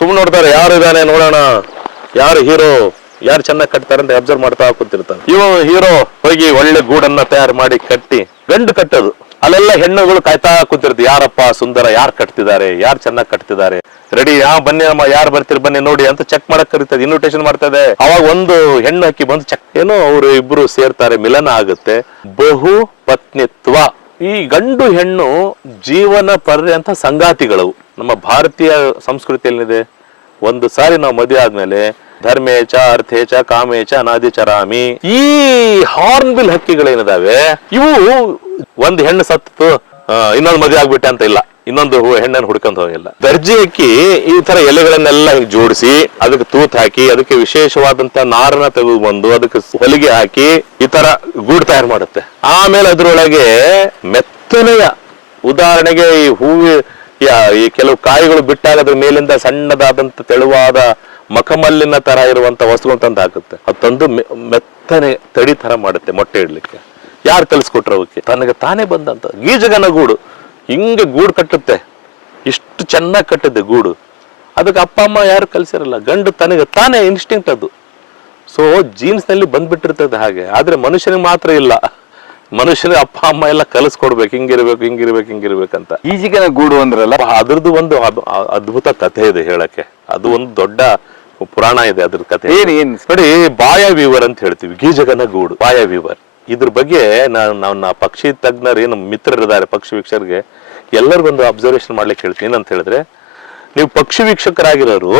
ಸುಮ್ಮನೆ ನೋಡ್ತಾರೆ ಯಾರು ಇದಾನೆ ನೋಡೋಣ, ಯಾರು ಹೀರೋ, ಯಾರು ಚೆನ್ನಾಗಿ ಕಟ್ತಾರೆ ಅಂತ ಅಬ್ಸರ್ವ್ ಮಾಡ್ತಾ ಕೂತಿರ್ತಾನೆ. ಇವ ಹೀರೋ ಹೋಗಿ ಒಳ್ಳೆ ಗೂಡನ್ನ ತಯಾರು ಮಾಡಿ ಕಟ್ಟಿ ಗಂಡು ಕಟ್ಟೋದು. ಅಲ್ಲೆಲ್ಲ ಹೆಣ್ಣುಗಳು ಕಾಯ್ತಾ ಕೂತಿರ್ತೀವಿ, ಯಾರಪ್ಪ ಸುಂದರ, ಯಾರು ಕಟ್ತಿದ್ದಾರೆ, ಯಾರು ಚೆನ್ನಾಗಿ ಕಟ್ತಿದ್ದಾರೆ, ರೆಡಿ, ಬನ್ನಿ ಅಮ್ಮ, ಯಾರು ಬರ್ತೀರಿ ಬನ್ನಿ ನೋಡಿ ಅಂತ ಚೆಕ್ ಮಾಡಕ್ ಕರೀತದೆ, ಇನ್ವಿಟೇಷನ್ ಮಾಡ್ತದೆ. ಅವಾಗ ಒಂದು ಹೆಣ್ಣು ಹಾಕಿ ಬಂದು ಚೆಕ್, ಏನೋ ಅವರು ಇಬ್ರು ಸೇರ್ತಾರೆ, ಮಿಲನ ಆಗುತ್ತೆ. ಬಹು ಪತ್ನಿತ್ವ. ಈ ಗಂಡು ಹೆಣ್ಣು ಜೀವನ ಪರ್ಯಂತ ಸಂಗಾತಿಗಳು. ನಮ್ಮ ಭಾರತೀಯ ಸಂಸ್ಕೃತಿಯಲ್ಲಿದೆ, ಒಂದು ಸಾರಿ ನಾವು ಮದುವೆ ಆದ್ಮೇಲೆ ಧರ್ಮೇಚ ಅರ್ಥೇಚ ಕಾಮೇಚ ಅನಾದಿ ಚರಾಮಿ. ಈ ಹಾರ್ನ್ಬಿಲ್ ಹಕ್ಕಿಗಳೇನಿದಾವೆ ಇವು ಒಂದು ಹೆಣ್ಣು ಸತ್ತು ಇನ್ನೊಂದು ಮದುವೆ ಆಗ್ಬಿಟ್ಟೆ ಅಂತ ಇಲ್ಲ, ಇನ್ನೊಂದು ಹೆಣ್ಣನ್ನು ಹುಡ್ಕೊಂಡ್ ಹೋಗಿಲ್ಲ. ದರ್ಜಿ ಹಕ್ಕಿ ಈ ತರ ಎಲೆಗಳನ್ನೆಲ್ಲ ಜೋಡಿಸಿ ಅದಕ್ಕೆ ತೂತ್ ಹಾಕಿ ಅದಕ್ಕೆ ವಿಶೇಷವಾದಂತ ನಾರನ್ನ ತೆಗೆದು ಬಂದು ಅದಕ್ಕೆ ಹೊಲಿಗೆ ಹಾಕಿ ಈ ತರ ಗೂಡು ತಯಾರು ಮಾಡುತ್ತೆ. ಆಮೇಲೆ ಅದ್ರೊಳಗೆ ಮೆತ್ತನೆಯ, ಉದಾಹರಣೆಗೆ ಈ ಹೂವಿ ಈ ಕೆಲವು ಕಾಯಿಗಳು ಬಿಟ್ಟಾಗ ಅದ್ರ ಮೇಲಿಂದ ಸಣ್ಣದಾದಂತ ತೆಳುವಾದ ಮಖಮಲ್ಲಿನ ತರ ಇರುವಂತ ವಸ್ತುಗಳು ತಂದು ಹಾಕುತ್ತೆ. ಅದು ತಂದು ಮೆತ್ತನೆ ತಡಿ ತರ ಮಾಡುತ್ತೆ ಮೊಟ್ಟೆ ಇಡ್ಲಿಕ್ಕೆ. ಯಾರು ಕಲಿಸ್ಕೊಟ್ರು ಅವಕ್ಕೆ? ತನಗೆ ತಾನೇ ಬಂದಂತ ಗೀಜಗನ ಗೂಡು ಹಿಂಗೆ ಗೂಡು ಕಟ್ಟುತ್ತೆ. ಇಷ್ಟು ಚೆನ್ನಾಗಿ ಕಟ್ಟಿದೆ ಗೂಡು. ಅದಕ್ಕೆ ಅಪ್ಪ ಅಮ್ಮ ಯಾರು ಕಲಿಸಿರಲ್ಲ, ಗಂಡು ತನಗೆ ತಾನೇ ಇನ್ಸ್ಟಿಂಕ್ಟ್ ಅದು. ಸೊ ಜೀನ್ಸ್ ನಲ್ಲಿ ಬಂದ್ಬಿಟ್ಟಿರ್ತದೆ ಹಾಗೆ. ಆದ್ರೆ ಮನುಷ್ಯನಿಗೆ ಮಾತ್ರ ಇಲ್ಲ, ಮನುಷ್ಯನಿಗೆ ಅಪ್ಪ ಅಮ್ಮ ಎಲ್ಲ ಕಲಿಸ್ಕೊಡ್ಬೇಕು, ಹಿಂಗಿರ್ಬೇಕು ಹಿಂಗಿರ್ಬೇಕು ಹಿಂಗಿರ್ಬೇಕಂತ. ಈಜಿಗನ ಗೂಡು ಅಂದ್ರಲ್ಲ, ಅದ್ರದ್ದು ಒಂದು ಅದ್ಭುತ ಕಥೆ ಇದೆ ಹೇಳಕ್ಕೆ. ಅದು ಒಂದು ದೊಡ್ಡ ಪುರಾಣ ಇದೆ ಅದ್ರ ಕಥೆ. ಏನ್ ನೋಡಿ, ಬಾಯ ವೀವರ್ ಅಂತ ಹೇಳ್ತೀವಿ, ಗೀಜಗನ ಗೂಡು, ಬಾಯ ವೀವರ್. ಇದ್ರ ಬಗ್ಗೆ ನನ್ನ ಪಕ್ಷಿ ತಜ್ಞರು ಏನು ಮಿತ್ರರಿದ್ದಾರೆ ಪಕ್ಷಿ ವೀಕ್ಷಕರಿಗೆ ಎಲ್ಲರಿಗೊಂದು ಅಬ್ಸರ್ವೇಷನ್ ಮಾಡ್ಲಿಕ್ಕೆ ಹೇಳ್ತೀನಿ. ಏನಂತ ಹೇಳಿದ್ರೆ, ನೀವು ಪಕ್ಷಿ ವೀಕ್ಷಕರಾಗಿರೋರು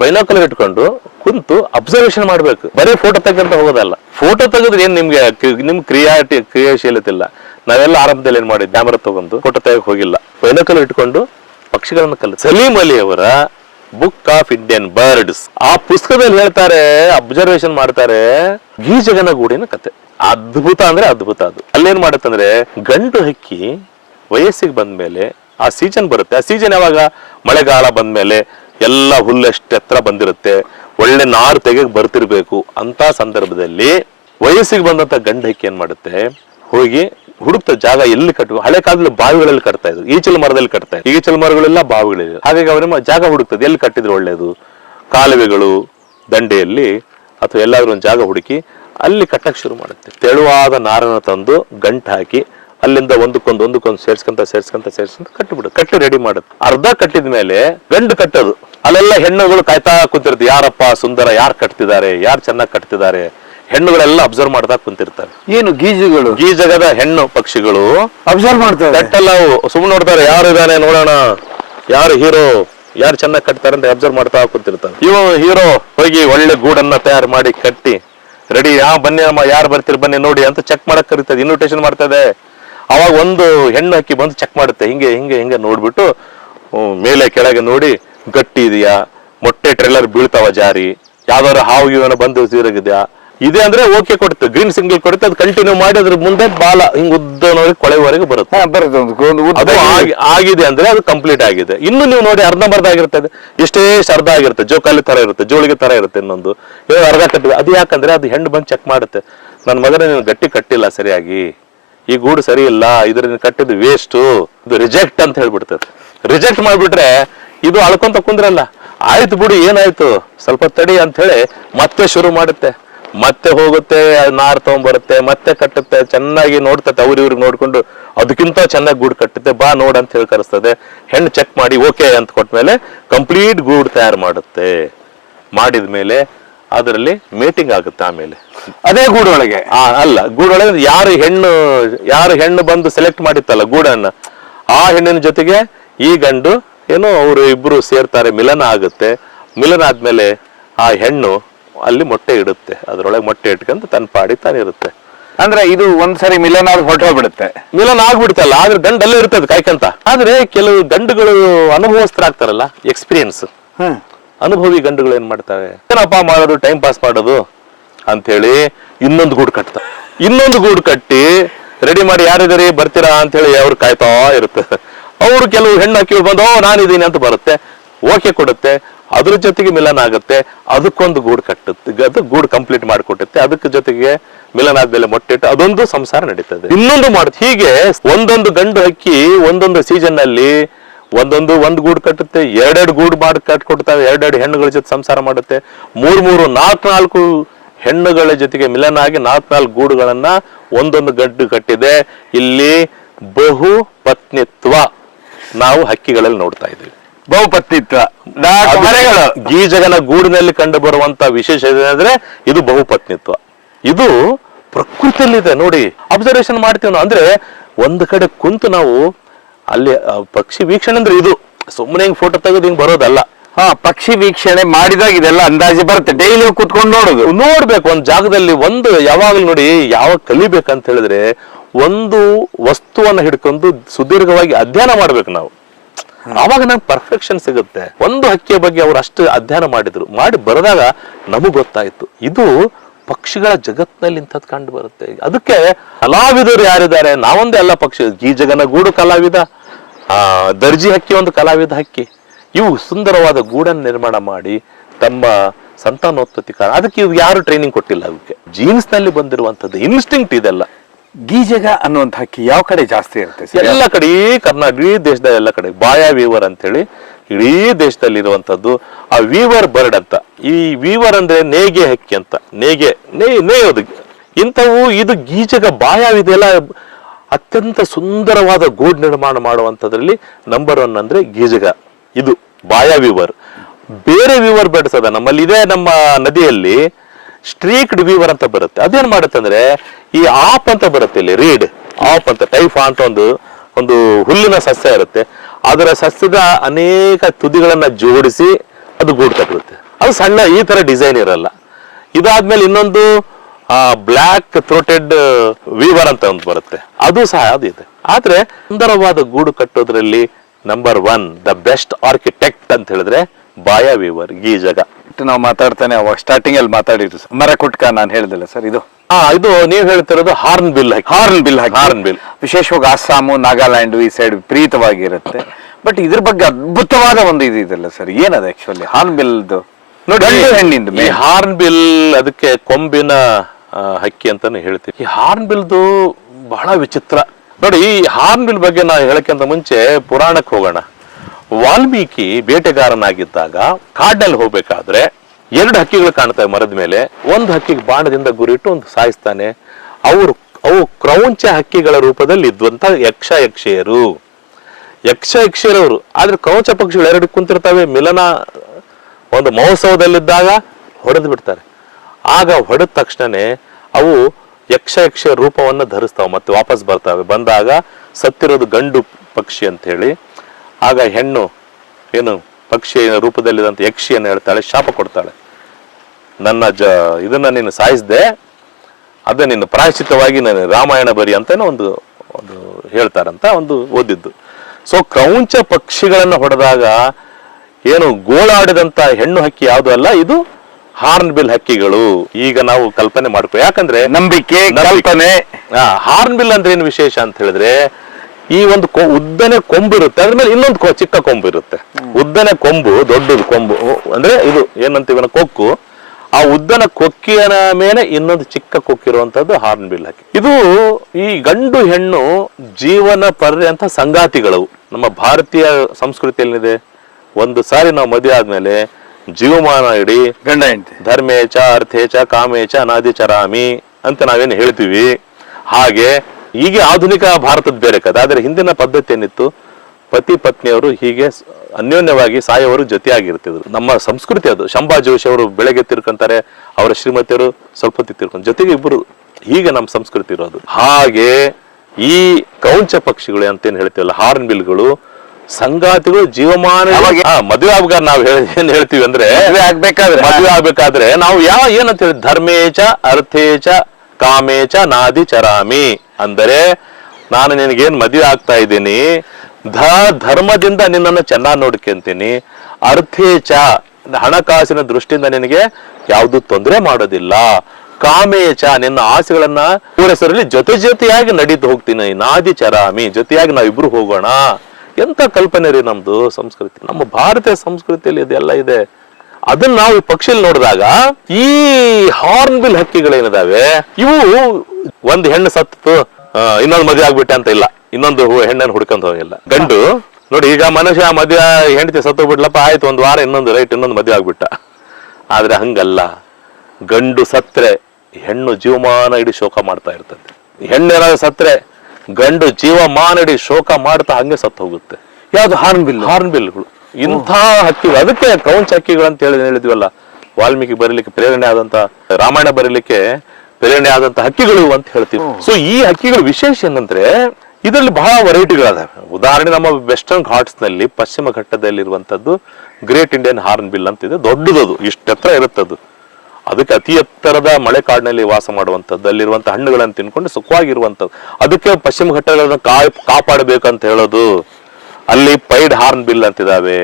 ಬೈನಾಕುಲರ್ ಇಟ್ಕೊಂಡು ಕುಂತು ಅಬ್ಸರ್ವೇಷನ್ ಮಾಡ್ಬೇಕು, ಬರೀ ಫೋಟೋ ತೆಗಂತ ಹೋಗೋದಲ್ಲ. ಫೋಟೋ ತೆಗೆದ್ರೆ ಏನ್ ನಿಮ್ ಕ್ರಿಯಾಶೀಲತೆ ಇಲ್ಲ. ನಾವೆಲ್ಲ ಆರಂಭದಲ್ಲಿ ಏನ್ ಮಾಡಿದ್ವಿ, ಕ್ಯಾಮರಾ ತಗೊಂಡು ಫೋಟೋ ತೆಗೆಕ್ ಹೋಗಿಲ್ಲ, ಬೈನಾಕುಲರ್ ಇಟ್ಕೊಂಡು ಪಕ್ಷಿಗಳನ್ನ ಕಲಿತು. ಸಲೀಂ ಅಲಿ ಅವರ ಬುಕ್ ಆಫ್ ಇಂಡಿಯನ್ ಬರ್ಡ್ಸ್ ಆ ಪುಸ್ತಕದಲ್ಲಿ ಹೇಳ್ತಾರೆ, ಅಬ್ಸರ್ವೇಷನ್ ಮಾಡ್ತಾರೆ, ಗೀಜಗನ ಗೂಡಿನ ಕತೆ. ಅದ್ಭುತ ಅಂದ್ರೆ ಅದ್ಭುತ. ಅದು ಅಲ್ಲೇನ್ ಮಾಡುತ್ತಂದ್ರೆ, ಗಂಡು ಹಕ್ಕಿ ವಯಸ್ಸಿಗೆ ಬಂದ್ಮೇಲೆ ಆ ಸೀಸನ್ ಬರುತ್ತೆ. ಆ ಸೀಸನ್ ಯಾವಾಗ? ಮಳೆಗಾಲ ಬಂದ್ಮೇಲೆ ಎಲ್ಲ ಹುಲ್ಲೆಷ್ಟು ಎತ್ತರ ಬಂದಿರುತ್ತೆ, ಒಳ್ಳೆ ನಾರು ತೆಗೆಗ್ ಬರ್ತಿರ್ಬೇಕು ಅಂತ ಸಂದರ್ಭದಲ್ಲಿ ವಯಸ್ಸಿಗೆ ಬಂದಂತ ಗಂಡು ಹಕ್ಕಿ ಏನ್ ಮಾಡುತ್ತೆ, ಹೋಗಿ ಹುಡುಕ್ತ ಜಾಗ ಎಲ್ಲಿ ಕಟ್ಟುವ. ಹಳೆ ಕಾಲದಲ್ಲಿ ಬಾವಿಗಳಲ್ಲಿ ಕಟ್ತಾ ಇದ್ರು, ಈಚಲ ಮರದಲ್ಲಿ ಕಟ್ತಾ ಇದ್ರು. ಈಚಲ ಮರಗಳೆಲ್ಲ ಬಾವಿಗಳಿವೆ. ಹಾಗಾಗಿ ಅವರ ಜಾಗ ಹುಡುಕ್ತದೆ, ಎಲ್ಲಿ ಕಟ್ಟಿದ್ರೆ ಒಳ್ಳೇದು, ಕಾಲುವೆಗಳು ದಂಡೆಯಲ್ಲಿ ಅಥವಾ ಎಲ್ಲಾದ್ರೂ ಒಂದು ಜಾಗ ಹುಡುಕಿ ಅಲ್ಲಿ ಕಟ್ಟಕ್ ಶುರು ಮಾಡುತ್ತೆ. ತೆಳುವಾದ ನಾರನ್ನ ತಂದು ಗಂಟು ಹಾಕಿ ಅಲ್ಲಿಂದ ಒಂದಕ್ಕೊಂದು ಸೇರ್ಸ್ಕೊಂತ ಕಟ್ಟಿಬಿಡುತ್ತೆ. ಕಟ್ಟಿ ರೆಡಿ ಮಾಡುತ್ತೆ. ಅರ್ಧ ಕಟ್ಟಿದ ಮೇಲೆ ಗಂಡು ಕಟ್ಟೋದು. ಅಲ್ಲೆಲ್ಲ ಹೆಣ್ಣುಗಳು ಕಾಯ್ತಾ ಕೂತಿರ್ತೀವಿ, ಯಾರಪ್ಪ ಸುಂದರ, ಯಾರು ಕಟ್ತಿದ್ದಾರೆ, ಯಾರು ಚೆನ್ನಾಗಿ ಕಟ್ತಿದ್ದಾರೆ. ಹೆಣ್ಣುಗಳೆಲ್ಲ ಅಬ್ಸರ್ವ್ ಮಾಡ್ತಾ ಕುಂತಿರ್ತಾರೆ. ಏನು ಗೀಜಗಳು? ಗೀಜಗದ ಹೆಣ್ಣು ಪಕ್ಷಿಗಳು ಅಬ್ಸರ್ವ್ ಮಾಡ್ತಾರೆ. ಕಟ್ಟಲ್ಲ, ಸುಮ್ಮನೆ ನೋಡ್ತಾರೆ, ಯಾರು ಇದಾನೆ ನೋಡೋಣ, ಯಾರು ಹೀರೋ, ಯಾರು ಚೆನ್ನಾಗಿ ಕಟ್ತಾರೆ ಅಂತ ಅಬ್ಸರ್ವ್ ಮಾಡ್ತಾ ಕೂತಿರ್ತಾರೆ. ಇವ ಹೀರೋ ಹೋಗಿ ಒಳ್ಳೆ ಗೂಡನ್ನ ತಯಾರು ಮಾಡಿ ಕಟ್ಟಿ ರೆಡಿ, ಬನ್ನಿ ಅಮ್ಮ, ಯಾರು ಬರ್ತೀರಿ ಬನ್ನಿ ನೋಡಿ ಅಂತ ಚೆಕ್ ಮಾಡಕ್ ಕರೀತದೆ, ಇನ್ವಿಟೇಷನ್ ಮಾಡ್ತದೆ. ಅವಾಗ ಒಂದು ಹೆಣ್ಣು ಹಾಕಿ ಬಂದು ಚೆಕ್ ಮಾಡುತ್ತೆ, ಹಿಂಗೆ ನೋಡ್ಬಿಟ್ಟು ಮೇಲೆ ಕೆಳಗೆ ನೋಡಿ ಗಟ್ಟಿ ಇದೆಯಾ, ಮೊಟ್ಟೆ ಟ್ರೇಲರ್ ಬೀಳ್ತಾವ ಜಾರಿ, ಯಾವ್ದಾದ್ರು ಹಾವು ಇವನ ಬಂದು ತೀರಾಗಿದ್ಯಾ, ಇದೆ ಅಂದ್ರೆ ಓಕೆ ಕೊಡುತ್ತೆ, ಗ್ರೀನ್ ಸಿಗ್ನಲ್ ಕೊಡುತ್ತೆ. ಅದು ಕಂಟಿನ್ಯೂ ಮಾಡಿ ಅದ್ರ ಮುಂದೆ ಬಾಲ ಹಿಂಗ್ ಉದ್ದನವರೆಗೆ ಕೊಳೆವರೆಗೆ ಬರುತ್ತೆ. ಆಗಿದೆ ಅಂದ್ರೆ ಅದು ಕಂಪ್ಲೀಟ್ ಆಗಿದೆ. ಇನ್ನು ನೀವು ನೋಡಿ ಅರ್ಧಂಬರ್ಧ ಆಗಿರ್ತದೆ, ಇಷ್ಟೇ ಅರ್ಧ ಆಗಿರುತ್ತೆ, ಜೋಕಾಲಿ ತರ ಇರುತ್ತೆ, ಜೋಳಿಗೆ ತರ ಇರುತ್ತೆ, ಇನ್ನೊಂದು ಅರ್ಧ ಕಟ್ಟಿದೆ. ಅದು ಯಾಕಂದ್ರೆ ಅದು ಹೆಣ್ಣು ಬಂದು ಚೆಕ್ ಮಾಡುತ್ತೆ, ನನ್ನ ಮಗನ ನೀನು ಗಟ್ಟಿ ಕಟ್ಟಿಲ್ಲ ಸರಿಯಾಗಿ, ಈ ಗೂಡು ಸರಿ ಇಲ್ಲ, ಇದ್ರ ಕಟ್ಟಿದ್ದು ವೇಸ್ಟು, ಇದು ರಿಜೆಕ್ಟ್ ಅಂತ ಹೇಳ್ಬಿಡ್ತದೆ. ರಿಜೆಕ್ಟ್ ಮಾಡ್ಬಿಟ್ರೆ ಇದು ಅಳ್ಕೊಂತ ಕುಂದ್ರಲ್ಲ, ಆಯ್ತು ಬಿಡು ಏನಾಯ್ತು ಸ್ವಲ್ಪ ತಡಿ ಅಂತ ಹೇಳಿ ಮತ್ತೆ ಶುರು ಮಾಡುತ್ತೆ. ಮತ್ತೆ ಹೋಗುತ್ತೆ, ನಾರ್ ತಗೊಂಡ್ಬರುತ್ತೆ, ಮತ್ತೆ ಕಟ್ಟುತ್ತೆ, ಚೆನ್ನಾಗಿ ನೋಡ್ತತೆ, ಇವ್ರಿಗೆ ನೋಡ್ಕೊಂಡು ಅದಕ್ಕಿಂತ ಚೆನ್ನಾಗಿ ಗೂಡು ಕಟ್ಟುತ್ತೆ, ಬಾ ನೋಡ್ ಅಂತ ಹೇಳಿ ಕರೆಸ್ತದೆ. ಹೆಣ್ಣು ಚೆಕ್ ಮಾಡಿ ಓಕೆ ಅಂತ ಕೊಟ್ಮೇಲೆ ಕಂಪ್ಲೀಟ್ ಗೂಡು ತಯಾರು ಮಾಡುತ್ತೆ. ಮಾಡಿದ್ಮೇಲೆ ಅದರಲ್ಲಿ ಮೇಟಿಂಗ್ ಆಗುತ್ತೆ. ಆಮೇಲೆ ಅದೇ ಗೂಡೊಳಗೆ ಅಲ್ಲ, ಗೂಡೊಳಗೆ ಯಾರು ಹೆಣ್ಣು ಬಂದು ಸೆಲೆಕ್ಟ್ ಮಾಡಿತ್ತಲ್ಲ ಗೂಡನ್ನ, ಆ ಹೆಣ್ಣಿನ ಜೊತೆಗೆ ಈ ಗಂಡು ಏನೋ ಅವರು ಇಬ್ರು ಸೇರ್ತಾರೆ, ಮಿಲನ ಆಗುತ್ತೆ. ಮಿಲನ ಆದ್ಮೇಲೆ ಆ ಹೆಣ್ಣು ಅಲ್ಲಿ ಮೊಟ್ಟೆ ಇಡುತ್ತೆ, ಅದ್ರೊಳಗೆ ಮೊಟ್ಟೆ ಇಟ್ಕೊಂತ ತನ್ನ ಪಾಡಿ ತಾನಿರುತ್ತೆ. ಅಂದ್ರೆ ಇದು ಒಂದ್ಸರಿ ಮಿಲನ ಹೊರಟೋಗ್ಬಿಡುತ್ತೆ. ಮಿಲನ ಆಗ್ಬಿಡುತ್ತಲ್ಲ, ಆದ್ರೆ ಗಂಡು ಅಲ್ಲೇ ಇರ್ತದೆ ಕಾಯ್ಕಂತ. ಆದ್ರೆ ಕೆಲವು ಗಂಡುಗಳು ಅನುಭವಸ್ಥರಾಗ್ತಾರಲ್ಲ, ಎಕ್ಸ್ಪೀರಿಯನ್ಸ್ ಅನುಭವಿ ಗಂಡುಗಳು ಏನ್ ಮಾಡ್ತಾರೆ, ಏನಪ್ಪ ಮಾಡೋದು, ಟೈಮ್ ಪಾಸ್ ಮಾಡೋದು ಅಂತ ಹೇಳಿ ಇನ್ನೊಂದು ಗೂಡು ಕಟ್ಟಿ ರೆಡಿ ಮಾಡಿ, ಯಾರಿದಾರಿ ಬರ್ತೀರಾ ಅಂತ ಹೇಳಿ ಅವ್ರು ಕಾಯ್ತಾ ಇರುತ್ತೆ. ಅವ್ರು ಕೆಲವು ಹೆಣ್ಣು ಹಾಕಿ ಬಂದು ನಾನಿದ್ದೀನಿ ಅಂತ ಬರುತ್ತೆ, ಓಕೆ ಕೊಡುತ್ತೆ, ಅದ್ರ ಜೊತೆಗೆ ಮಿಲನ ಆಗುತ್ತೆ, ಅದಕ್ಕೊಂದು ಗೂಡು ಕಟ್ಟುತ್ತೆ, ಅದು ಗೂಡು ಕಂಪ್ಲೀಟ್ ಮಾಡಿಕೊಟ್ಟುತ್ತೆ, ಅದಕ್ಕೆ ಜೊತೆಗೆ ಮಿಲನ ಆದ್ಮೇಲೆ ಮೊಟ್ಟೆ ಇಟ್ಟು ಅದೊಂದು ಸಂಸಾರ ನಡೀತದೆ. ಇನ್ನೊಂದು ಮಾಡುತ್ತೆ. ಹೀಗೆ ಒಂದೊಂದು ಗಂಡು ಹಕ್ಕಿ ಒಂದೊಂದು ಸೀಸನ್ ನಲ್ಲಿ ಒಂದ್ ಗೂಡು ಕಟ್ಟುತ್ತೆ, ಎರಡೆರಡು ಗೂಡು ಮಾಡಿ ಕಟ್ಕೊಡ್ತಾವೆ, ಎರಡೆರಡು ಹೆಣ್ಣುಗಳ ಜೊತೆ ಸಂಸಾರ ಮಾಡುತ್ತೆ, ಮೂರು ನಾಲ್ಕು ಹೆಣ್ಣುಗಳ ಜೊತೆಗೆ ಮಿಲನ ಆಗಿ ನಾಲ್ಕು ಗೂಡುಗಳನ್ನ ಒಂದೊಂದು ಗಡ್ಡು ಕಟ್ಟಿದೆ. ಇಲ್ಲಿ ಬಹು ಪತ್ನಿತ್ವ ನಾವು ಹಕ್ಕಿಗಳಲ್ಲಿ ನೋಡ್ತಾ ಇದ್ದೀವಿ. ಬಹುಪತ್ನಿತ್ವ ಗೀಜಗನ ಗೂಡಿನಲ್ಲಿ ಕಂಡು ಬರುವಂತ ವಿಶೇಷ ಏನಂದ್ರೆ ಇದು ಬಹುಪತ್ನಿತ್ವ. ಇದು ಪ್ರಕೃತಿಯಲ್ಲಿದೆ ನೋಡಿ, ಅಬ್ಸರ್ವೇಷನ್ ಮಾಡ್ತೀವಿ ನಾವು. ಅಂದ್ರೆ ಒಂದು ಕಡೆ ಕುಂತು ನಾವು ಅಲ್ಲಿ ಪಕ್ಷಿ ವೀಕ್ಷಣೆ ಅಂದ್ರೆ ಇದು ಸುಮ್ಮನೆ ಹಿಂಗ್ ಫೋಟೋ ತೆಗೆದು ಹಿಂಗ್ ಬರೋದಲ್ಲ. ಪಕ್ಷಿ ವೀಕ್ಷಣೆ ಮಾಡಿದಾಗ ಇದೆಲ್ಲ ಅಂದಾಜು ಬರುತ್ತೆ. ಡೈಲಿ ಕುತ್ಕೊಂಡು ನೋಡ್ಬೇಕು ಒಂದ್ ಜಾಗದಲ್ಲಿ. ಒಂದು ಯಾವಾಗಲೂ ನೋಡಿ, ಯಾವಾಗ ಕಲಿಬೇಕಂತ ಹೇಳಿದ್ರೆ ಒಂದು ವಸ್ತುವನ್ನ ಹಿಡ್ಕೊಂಡು ಸುದೀರ್ಘವಾಗಿ ಅಧ್ಯಯನ ಮಾಡ್ಬೇಕು ನಾವು. ಆವಾಗ ನಮ್ಗೆ ಪರ್ಫೆಕ್ಷನ್ ಸಿಗುತ್ತೆ. ಒಂದು ಹಕ್ಕಿಯ ಬಗ್ಗೆ ಅವ್ರು ಅಷ್ಟು ಅಧ್ಯಯನ ಮಾಡಿ ಬರೆದಾಗ ನಮಗ್ ಗೊತ್ತಾಯ್ತು ಇದು ಪಕ್ಷಿಗಳ ಜಗತ್ನಲ್ಲಿ ಇಂಥದ್ದು ಕಂಡು ಬರುತ್ತೆ. ಅದಕ್ಕೆ ಕಲಾವಿದರು ಯಾರಿದ್ದಾರೆ, ನಾವೊಂದೇ ಅಲ್ಲ. ಪಕ್ಷಿ ಗೀಜಗನ ಗೂಡು ಕಲಾವಿದ, ದರ್ಜಿ ಹಕ್ಕಿ ಒಂದು ಕಲಾವಿದ ಹಕ್ಕಿ. ಇವು ಸುಂದರವಾದ ಗೂಡನ್ನು ನಿರ್ಮಾಣ ಮಾಡಿ ತಮ್ಮ ಸಂತಾನೋತ್ಪತ್ತಿ ಅದಕ್ಕೆ ಇವ್ ಯಾರು ಟ್ರೈನಿಂಗ್ ಕೊಟ್ಟಿಲ್ಲ. ಅದಕ್ಕೆ ಜೀನ್ಸ್ ನಲ್ಲಿ ಬಂದಿರುವಂತದ್ದು ಇನ್ಸ್ಟಿಂಕ್ಟ್ ಇದೆಲ್ಲ. ಗೀಜಗ ಅನ್ನುವಂಥ ಹಕ್ಕಿ ಯಾವ ಕಡೆ ಜಾಸ್ತಿ ಇರುತ್ತೆ? ಎಲ್ಲ ಕಡೆ, ಕರ್ನಾಟಕ ಇಡೀ ದೇಶದ ಎಲ್ಲ ಕಡೆ. ಬಾಯ ವೀವರ್ ಅಂತ ಹೇಳಿ ಇಡೀ ದೇಶದಲ್ಲಿ ಇರುವಂತದ್ದು ಆ ವೀವರ್ ಬರ್ಡ್ ಅಂತ. ಈ ವೀವರ್ ಅಂದ್ರೆ ನೇಗೆ ಹಕ್ಕಿ ಅಂತ, ನೇಯೋದು ಇಂಥವು. ಇದು ಗೀಜಗ ಬಾಯಾವಿದೆಲ್ಲ ಅತ್ಯಂತ ಸುಂದರವಾದ ಗೂಡು ನಿರ್ಮಾಣ ಮಾಡುವಂತದ್ರಲ್ಲಿ ನಂಬರ್ 1 ಅಂದ್ರೆ ಗೀಜಗ. ಇದು ಬಾಯ ವೀವರ್. ಬೇರೆ ವೀವರ್ ಬರ್ಡ್ಸ್ ಅದ ನಮ್ಮಲ್ಲಿ ಇದೆ. ನಮ್ಮ ನದಿಯಲ್ಲಿ ಸ್ಟ್ರೀಕ್ಡ್ ವೀವರ್ ಅಂತ ಬರುತ್ತೆ. ಅದೇನ್ ಮಾಡುತ್ತೆ ಅಂದ್ರೆ ಈ ಆಪ್ ಅಂತ ಬರುತ್ತೆ, ಇಲ್ಲಿ ರೀಡ್ ಆಪ್ ಅಂತ, ಟೈಫಾ ಅಂತ ಒಂದು ಹುಲ್ಲಿನ ಸಸ್ಯ ಇರುತ್ತೆ. ಅದರ ಸಸ್ಯದ ಅನೇಕ ತುದಿಗಳನ್ನ ಜೋಡಿಸಿ ಅದು ಗೂಡು ಕಟ್ಟುತ್ತೆ. ಅದು ಸಣ್ಣ ಈ ತರ ಡಿಸೈನ್ ಇರಲ್ಲ. ಇದಾದ್ಮೇಲೆ ಇನ್ನೊಂದು ಬ್ಲ್ಯಾಕ್ ಥ್ರೋಟೆಡ್ ವೀವರ್ ಅಂತ ಒಂದು ಬರುತ್ತೆ, ಅದು ಸಹ ಅದು ಇದೆ. ಆದ್ರೆ ಸುಂದರವಾದ ಗೂಡು ಕಟ್ಟೋದ್ರಲ್ಲಿ ನಂಬರ್ 1 ದ ಬೆಸ್ಟ್ ಆರ್ಕಿಟೆಕ್ಟ್ ಅಂತ ಹೇಳಿದ್ರೆ ಬಾಯ ವೀವರ್, ಗೀಜಗ. ನಾವು ಮಾತಾಡ್ತಾನೆ ಅವಾಗ ಸ್ಟಾರ್ಟಿಂಗ್ ಅಲ್ಲಿ ಮಾತಾಡಿದ್ರು ಮರ ಕುಟ್ಕ ನಾನು ಹೇಳಿದಿಲ್ಲ ಸರ್. ಇದು ಇದು ನೀವು ಹೇಳ್ತಿರೋದು ಹಾರ್ನ್ ಬಿಲ್ ಹಾರ್ನ್ ಬಿಲ್ ವಿಶೇಷವಾಗಿ ಅಸ್ಸಾಮು, ನಾಗಾಲ್ಯಾಂಡ್ ಈ ಸೈಡ್ ವಿಪರೀತವಾಗಿರುತ್ತೆ. ಬಟ್ ಇದ್ರ ಬಗ್ಗೆ ಅದ್ಭುತವಾದ ಒಂದು ಇದೆಲ್ಲ ಸರ್. ಏನದು ಆಕ್ಚುಲಿ ಹಾರ್ನ್ ಬಿಲ್ ನೋಡಿ, ಹೆಣ್ಣಿಂದ ಈ ಹಾರ್ನ್ ಬಿಲ್ ಅದಕ್ಕೆ ಕೊಂಬಿನ ಹಕ್ಕಿ ಅಂತಾನೆ ಹೇಳ್ತೀವಿ. ಈ ಹಾರ್ನ್ ಬಿಲ್ದು ಬಹಳ ವಿಚಿತ್ರ ನೋಡಿ. ಈ ಹಾರ್ನ್ ಬಿಲ್ ಬಗ್ಗೆ ನಾವು ಹೇಳಕ್ಕಿಂತ ಮುಂಚೆ ಪುರಾಣಕ್ಕೆ ಹೋಗೋಣ. ವಾಲ್ಮೀಕಿ ಬೇಟೆಗಾರನಾಗಿದ್ದಾಗ ಕಾಡಿನಲ್ಲಿ ಹೋಗ್ಬೇಕಾದ್ರೆ 2 ಹಕ್ಕಿಗಳು ಕಾಣ್ತವೆ ಮರದ ಮೇಲೆ. ಒಂದು ಹಕ್ಕಿಗೆ ಬಾಣದಿಂದ ಗುರಿಟ್ಟು ಒಂದು ಸಾಯಿಸ್ತಾನೆ. ಅವು ಕ್ರೌಂಚ ಹಕ್ಕಿಗಳ ರೂಪದಲ್ಲಿ ಇದ್ವಂತ ಯಕ್ಷಯಕ್ಷಿಯರವರು. ಆದ್ರೆ ಕ್ರೌಂಚ ಪಕ್ಷಿಗಳು 2 ಕುಂತಿರ್ತವೆ. ಮಿಲನ ಒಂದು ಮಹೋತ್ಸವದಲ್ಲಿದ್ದಾಗ ಹೊಡೆದು ಬಿಡ್ತಾರೆ. ಆಗ ಹೊಡೆದ ತಕ್ಷಣನೇ ಅವು ಯಕ್ಷಯಕ್ಷಿಯ ರೂಪವನ್ನ ಧರಿಸ್ತಾವೆ, ಮತ್ತೆ ವಾಪಸ್ ಬರ್ತವೆ. ಬಂದಾಗ ಸತ್ತಿರೋದು ಗಂಡು ಪಕ್ಷಿ ಅಂತ ಹೇಳಿ ಆಗ ಹೆಣ್ಣು ಏನು ಪಕ್ಷಿಯ ರೂಪದಲ್ಲಿದ್ದಂತ ಯಕ್ಷಿಯನ್ನು ಹೇಳ್ತಾಳೆ, ಶಾಪ ಕೊಡ್ತಾಳೆ. ನನ್ನ ಇದನ್ನ ನೀನು ಸಾಯಿಸಿದೆ, ಅದೇ ನಿನ್ನ ಪ್ರಾಯಶ್ಚಿತ್ತವಾಗಿ ನಾನು ರಾಮಾಯಣ ಬರಿ ಅಂತ ಒಂದು ಹೇಳ್ತಾರಂತ ಒಂದು ಓದಿದ್ದು. ಸೊ ಕ್ರೌಂಚ ಪಕ್ಷಿಗಳನ್ನ ಹೊಡೆದಾಗ ಏನು ಗೋಳಾಡಿದಂತ ಹೆಣ್ಣು ಹಕ್ಕಿ ಯಾವುದು ಅಲ್ಲ, ಇದು ಹಾರ್ನ್ ಬಿಲ್ ಹಕ್ಕಿಗಳು. ಈಗ ನಾವು ಕಲ್ಪನೆ ಮಾಡ್ಕೋ, ಯಾಕಂದ್ರೆ ನಂಬಿಕೆ ಕಲ್ಪನೆ. ಹಾರ್ನ್ ಬಿಲ್ ಅಂದ್ರೆ ಏನು ವಿಶೇಷ ಅಂತ ಹೇಳಿದ್ರೆ, ಈ ಒಂದು ಉದ್ದನೆ ಕೊಂಬು ಇರುತ್ತೆ, ಅದ್ರ ಮೇಲೆ ಇನ್ನೊಂದು ಚಿಕ್ಕ ಕೊಂಬು ಇರುತ್ತೆ. ಉದ್ದನೆ ಕೊಂಬು, ದೊಡ್ಡದು ಕೊಂಬು ಅಂದ್ರೆ ಇದು ಏನಂತೀವಿ ಕೊಕ್ಕು. ಆ ಉದ್ದನ ಕೊಕ್ಕಿಯ ಮೇಲೆ ಇನ್ನೊಂದು ಚಿಕ್ಕ ಕೊಕ್ಕಿರುವಂತದ್ದು ಹಾರ್ನ್ ಬಿಲ್ ಹಕ್ಕಿ. ಇದು ಈ ಗಂಡು ಹೆಣ್ಣು ಜೀವನ ಪರ್ಯಂತ ಸಂಗಾತಿಗಳು. ನಮ್ಮ ಭಾರತೀಯ ಸಂಸ್ಕೃತಿಯಲ್ಲಿದೆ, ಒಂದು ಸಾರಿ ನಾವು ಮದುವೆ ಆದ್ಮೇಲೆ ಜೀವಮಾನ ಇಡೀ ಗಂಡ ಹೆಂಡತಿ ಧರ್ಮೇಚ ಅರ್ಥೇಚ ಕಾಮೇಚ ಅನಾದಿ ಚರಾಮಿ ಅಂತ ನಾವೇನು ಹೇಳ್ತೀವಿ. ಹಾಗೆ ಈಗ ಆಧುನಿಕ ಭಾರತದ ಬೇರೆ ಕದ. ಆದ್ರೆ ಹಿಂದಿನ ಪದ್ಧತಿ ಏನಿತ್ತು, ಪತಿ ಪತ್ನಿಯವರು ಹೀಗೆ ಅನ್ಯೋನ್ಯವಾಗಿ ಸಾಯೋವರು ಜೊತೆಯಾಗಿರ್ತಿದ್ರು. ನಮ್ಮ ಸಂಸ್ಕೃತಿ ಅದು. ಶಂಭಾ ಜೋಶಿ ಅವರು ಬೆಳಗ್ಗೆ ತಿರ್ಕೊಂತಾರೆ, ಅವರ ಶ್ರೀಮತಿಯರು ಸ್ವಲ್ಪ ಹೊತ್ತಿಗೆ ತಿರ್ಕೊಂಡು, ಜೊತೆಗೆ ಇಬ್ಬರು. ಹೀಗೆ ನಮ್ಮ ಸಂಸ್ಕೃತಿ ಇರೋದು. ಹಾಗೆ ಈ ಕ್ರೌಂಚ ಪಕ್ಷಿಗಳು ಅಂತೇನ್ ಹೇಳ್ತೀವಲ್ಲ, ಹಾರ್ನ್ ಬಿಲ್ಗಳು ಸಂಗಾತಿಗಳು ಜೀವಮಾನ. ಮದುವೆ ಆಗ್ಬೇಕಾದ್ರೆ ನಾವು ಏನ್ ಹೇಳ್ತೀವಿ ಅಂದ್ರೆ, ಮದುವೆ ಆಗ್ಬೇಕಾದ್ರೆ ನಾವು ಏನಂತ ಹೇಳಿ, ಧರ್ಮೇಚ ಅರ್ಥೇಚ ಕಾಮೇಚ ನಾದಿ ಚರಾಮಿ ಅಂದರೆ, ನಾನು ನಿನಗೇನ್ ಮದುವೆ ಆಗ್ತಾ ಇದ್ದೀನಿ, ಧರ್ಮದಿಂದ ನಿನ್ನನ್ನು ಚೆನ್ನಾಗಿ ನೋಡ್ಕೊಂತೀನಿ, ಅರ್ಥೇಚ ಹಣಕಾಸಿನ ದೃಷ್ಟಿಯಿಂದ ನಿನಗೆ ಯಾವುದು ತೊಂದರೆ ಮಾಡೋದಿಲ್ಲ, ಕಾಮೇಚ ನಿನ್ನ ಆಸೆಗಳನ್ನ ಪೂರೈಸೋದ್ರಲ್ಲಿ ಜೊತೆಯಾಗಿ ನಡೀತು ಹೋಗ್ತೀನಿ, ನಾದಿ ಚರಾಮಿ ಜೊತೆಯಾಗಿ ನಾವಿಬ್ರು ಹೋಗೋಣ. ಎಂತ ಕಲ್ಪನೆ ರೀ ನಮ್ದು ಸಂಸ್ಕೃತಿ. ನಮ್ಮ ಭಾರತೀಯ ಸಂಸ್ಕೃತಿಯಲ್ಲಿ ಇದೆಲ್ಲ ಇದೆ. ಅದನ್ನ ನಾವು ಈ ಪಕ್ಷಿಯಲ್ಲಿ ನೋಡಿದಾಗ ಈ ಹಾರ್ನ್ ಬಿಲ್ ಹಕ್ಕಿಗಳೇನಿದಾವೆ, ಇವು ಒಂದು ಹೆಣ್ಣು ಸತ್ತು ಇನ್ನೊಂದು ಮದುವೆ ಆಗ್ಬಿಟ್ಟೆ ಅಂತ ಇಲ್ಲ, ಇನ್ನೊಂದು ಹೆಣ್ಣನ್ನು ಹುಡ್ಕೊಂಡ್ ಹೋಗಿಲ್ಲ. ಗಂಡು ನೋಡಿ ಈಗ ಮನುಷ್ಯ ಮದುವೆ ಹೆಂಡತಿ ಸತ್ತು ಬಿಡ್ಲಪ್ಪ, ಆಯ್ತು ಒಂದು ವಾರ ಇನ್ನೊಂದು ಮದುವೆ ಆಗ್ಬಿಟ್ಟ. ಆದ್ರೆ ಹಂಗಲ್ಲ, ಗಂಡು ಸತ್ರೆ ಹೆಣ್ಣು ಜೀವಮಾನ ಇಡೀ ಶೋಕ ಮಾಡ್ತಾ ಇರ್ತದೆ. ಹೆಣ್ಣೇನಾದ್ರು ಸತ್ರೆ ಗಂಡು ಜೀವಮಾನ ಇಡೀ ಶೋಕ ಮಾಡ್ತಾ ಹಂಗೆ ಸತ್ತು ಹೋಗುತ್ತೆ. ಯಾವ್ದು ಹಾರ್ನ್ಬಿಲ್ಗಳು ಇಂಥ ಹಕ್ಕಿಗಳು. ಅದಕ್ಕೆ ಕ್ರೌಂಚ್ ಹಕ್ಕಿಗಳು ಅಂತ ಹೇಳಿದ್ವಲ್ಲ, ವಾಲ್ಮೀಕಿ ಬರೀಲಿಕ್ಕೆ ಪ್ರೇರಣೆ ಆದಂತ, ರಾಮಾಯಣ ಬರೀಲಿಕ್ಕೆ ಪ್ರೇರಣೆ ಆದಂತ ಹಕ್ಕಿಗಳು ಅಂತ ಹೇಳ್ತೀವಿ. ಸೊ ಈ ಹಕ್ಕಿಗಳು ವಿಶೇಷ ಏನಂದ್ರೆ ಇದರಲ್ಲಿ ಬಹಳ ವೆರೈಟಿಗಳಿದಾವೆ. ಉದಾಹರಣೆ ನಮ್ಮ ವೆಸ್ಟರ್ನ್ ಘಾಟ್ಸ್ ನಲ್ಲಿ ಪಶ್ಚಿಮ ಘಟ್ಟದಲ್ಲಿರುವಂತದ್ದು ಗ್ರೇಟ್ ಇಂಡಿಯನ್ ಹಾರ್ನ್ಬಿಲ್ ಅಂತಿದೆ. ದೊಡ್ಡದದು, ಇಷ್ಟೆತ್ತರ ಇರುತ್ತದು. ಅದಕ್ಕೆ ಅತಿ ಎತ್ತರದ ಮಳೆ ಕಾಡಿನಲ್ಲಿ ವಾಸ ಮಾಡುವಂಥದ್ದು, ಅಲ್ಲಿರುವಂತ ಹಣ್ಣುಗಳನ್ನು ತಿನ್ಕೊಂಡು ಸುಖವಾಗಿರುವಂಥದ್ದು. ಅದಕ್ಕೆ ಪಶ್ಚಿಮ ಘಟ್ಟಗಳನ್ನು ಕಾಪಾಡಬೇಕಂತ ಹೇಳೋದು. ಅಲ್ಲಿ ಪೈಡ್ ಹಾರ್ನ್ಬಿಲ್ ಅಂತಿದಾವೆ,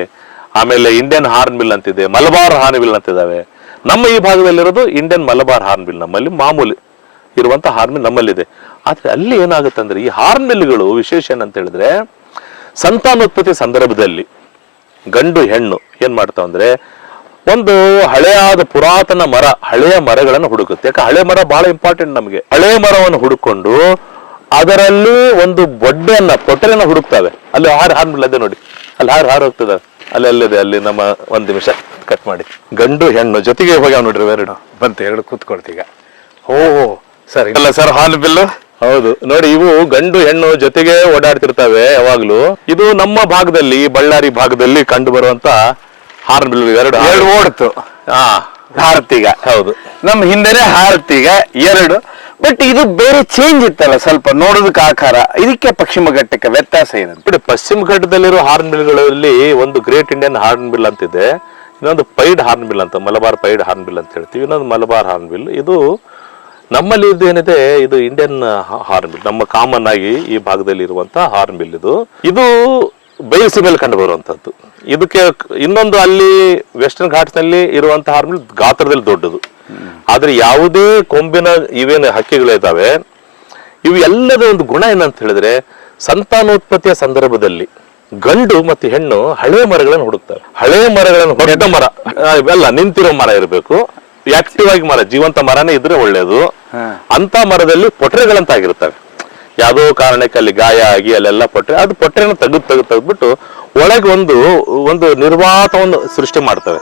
ಆಮೇಲೆ ಇಂಡಿಯನ್ ಹಾರ್ನ್ಬಿಲ್ ಅಂತಿದೆ, ಮಲಬಾರ್ ಹಾರ್ನ್ಬಿಲ್ ಅಂತಿದಾವೆ. ನಮ್ಮ ಈ ಭಾಗದಲ್ಲಿರೋದು ಇಂಡಿಯನ್ ಮಲಬಾರ್ ಹಾರ್ನ್ಬಿಲ್, ನಮ್ಮಲ್ಲಿ ಮಾಮೂಲಿ ಇರುವಂತ ಹಾರ್ನ್ಬಿಲ್ ನಮ್ಮಲ್ಲಿದೆ. ಆದ್ರೆ ಅಲ್ಲಿ ಏನಾಗುತ್ತೆ ಅಂದ್ರೆ ಈ ಹಾರ್ನ್ಬಿಲ್ಗಳು ವಿಶೇಷ ಏನಂತ ಹೇಳಿದ್ರೆ, ಸಂತಾನೋತ್ಪತ್ತಿ ಸಂದರ್ಭದಲ್ಲಿ ಗಂಡು ಹೆಣ್ಣು ಏನ್ ಮಾಡ್ತಾವ ಅಂದ್ರೆ, ಒಂದು ಹಳೆಯಾದ ಪುರಾತನ ಮರ, ಹಳೆಯ ಮರಗಳನ್ನು ಹುಡುಕುತ್ತೆ. ಯಾಕೆ ಹಳೆ ಮರ ಬಹಳ ಇಂಪಾರ್ಟೆಂಟ್ ನಮಗೆ. ಹಳೆ ಮರವನ್ನು ಹುಡುಕೊಂಡು ಅದರಲ್ಲಿ ಒಂದು ಪೊಟ್ಟೆನ ಹುಡುಕ್ತಾವೆ. ಅಲ್ಲಿ ಹಾರ್ನ್ಬಿಲ್ ಅದೇ ನೋಡಿ, ಅಲ್ಲಿ ಹಾರು ಹೋಗ್ತದ, ಅಲ್ಲಿದೆ. ಅಲ್ಲಿ ನಮ್ಮ 1 ನಿಮಿಷ ಕಟ್ ಮಾಡಿ. ಗಂಡು ಹೆಣ್ಣು ಜೊತೆಗೆ ಹೋಗ್ಯಾವ ನೋಡ್ರಿ, ಎರಡು ಬಂತು, ಎರಡು ಕೂತ್ಕೊಳ್ತೀಗ. ಸರಿ ಅಲ್ಲ ಸರ್, ಹಾರ್ನ್ಬಿಲ್ ಹೌದು ನೋಡಿ. ಇವು ಗಂಡು ಹೆಣ್ಣು ಜೊತೆಗೆ ಓಡಾಡ್ತಿರ್ತಾವೆ ಯಾವಾಗ್ಲೂ. ಇದು ನಮ್ಮ ಭಾಗದಲ್ಲಿ, ಬಳ್ಳಾರಿ ಭಾಗದಲ್ಲಿ ಕಂಡು ಬರುವಂತ ಹಾರ್ನ್ಬಿಲ್. ಎರಡು ಓಡ್ತು. ಹಾರತ್ತೀಗ. ಹೌದು, ನಮ್ಮ ಹಿಂದೆನೆ ಹಾರತ್ತೀಗ 2. ಬಟ್ ಇದು ಬೇರೆ ಚೇಂಜ್ ಇತ್ತಲ್ಲ ಸ್ವಲ್ಪ ನೋಡೋದಕ್ಕೆ ಆಕಾರ. ಇದಕ್ಕೆ ಪಶ್ಚಿಮ ಘಟ್ಟಕ್ಕೆ ವ್ಯತ್ಯಾಸ ಏನಂತ? ನೋಡಿ, ಪಶ್ಚಿಮ ಘಟ್ಟದಲ್ಲಿರೋ ಹಾರ್ನ್ಬಿಲ್ಗಳಲ್ಲಿ ಒಂದು ಗ್ರೇಟ್ ಇಂಡಿಯನ್ ಹಾರ್ನ್ಬಿಲ್ ಅಂತಿದೆ, ಇನ್ನೊಂದು ಪೈಡ್ ಹಾರ್ನ್ಬಿಲ್ ಅಂತ, ಮಲಬಾರ್ ಪೈಡ್ ಹಾರ್ನ್ಬಿಲ್ ಅಂತ ಹೇಳ್ತೀವಿ. ಇನ್ನೊಂದು ಮಲಬಾರ್ ಹಾರ್ನ್ಬಿಲ್. ಇದು ನಮ್ಮಲ್ಲಿ ಏನಿದೆ, ಇದು ಇಂಡಿಯನ್ ಹಾರ್ನ್ಬಿಲ್, ನಮ್ಮ ಕಾಮನ್ ಆಗಿ ಈ ಭಾಗದಲ್ಲಿ ಇರುವಂತ ಹಾರ್ನ್ಬಿಲ್. ಇದು ಬಯಲುಸೀಮೆಯಲ್ಲಿ ಕಂಡು ಬರುವಂತದ್ದು. ಇದಕ್ಕೆ ಇನ್ನೊಂದು ಅಲ್ಲಿ ವೆಸ್ಟರ್ನ್ ಘಾಟ್ಸ್ ನಲ್ಲಿ ಇರುವಂತಹ ಹಾರ್ನ್ಬಿಲ್ ಗಾತ್ರದಲ್ಲಿ ದೊಡ್ಡದು. ಆದ್ರೆ ಯಾವುದೇ ಕೊಂಬಿನ ಇವೇನು ಹಕ್ಕಿಗಳಿದಾವೆ, ಇವು ಎಲ್ಲದ ಒಂದು ಗುಣ ಏನಂತ ಹೇಳಿದ್ರೆ, ಸಂತಾನೋತ್ಪತ್ತಿಯ ಸಂದರ್ಭದಲ್ಲಿ ಗಂಡು ಮತ್ತು ಹೆಣ್ಣು ಹಳೆ ಮರಗಳನ್ನು ಹುಡುಕ್ತವೆ. ಹಳೆ ಮರಗಳನ್ನು, ದೊಡ್ಡ ಮರ ಇವೆಲ್ಲ ನಿಂತಿರೋ ಮರ ಇರಬೇಕು, ಆಕ್ಟಿವ್ ಆಗಿ ಮರ, ಜೀವಂತ ಮರನೇ ಇದ್ರೆ ಒಳ್ಳೇದು. ಅಂತ ಮರದಲ್ಲಿ ಪೊಟ್ರೆಗಳಂತಾಗಿರ್ತವೆ. ಯಾವುದೋ ಕಾರಣಕ್ಕೆ ಅಲ್ಲಿ ಗಾಯ ಆಗಿ ಅಲ್ಲೆಲ್ಲ ಪೊಟ್ರೆನ ತೆಗೆದ್ಬಿಟ್ಟು ಒಳಗೆ ಒಂದು ನಿರ್ವಾತವನ್ನು ಸೃಷ್ಟಿ ಮಾಡ್ತವೆ.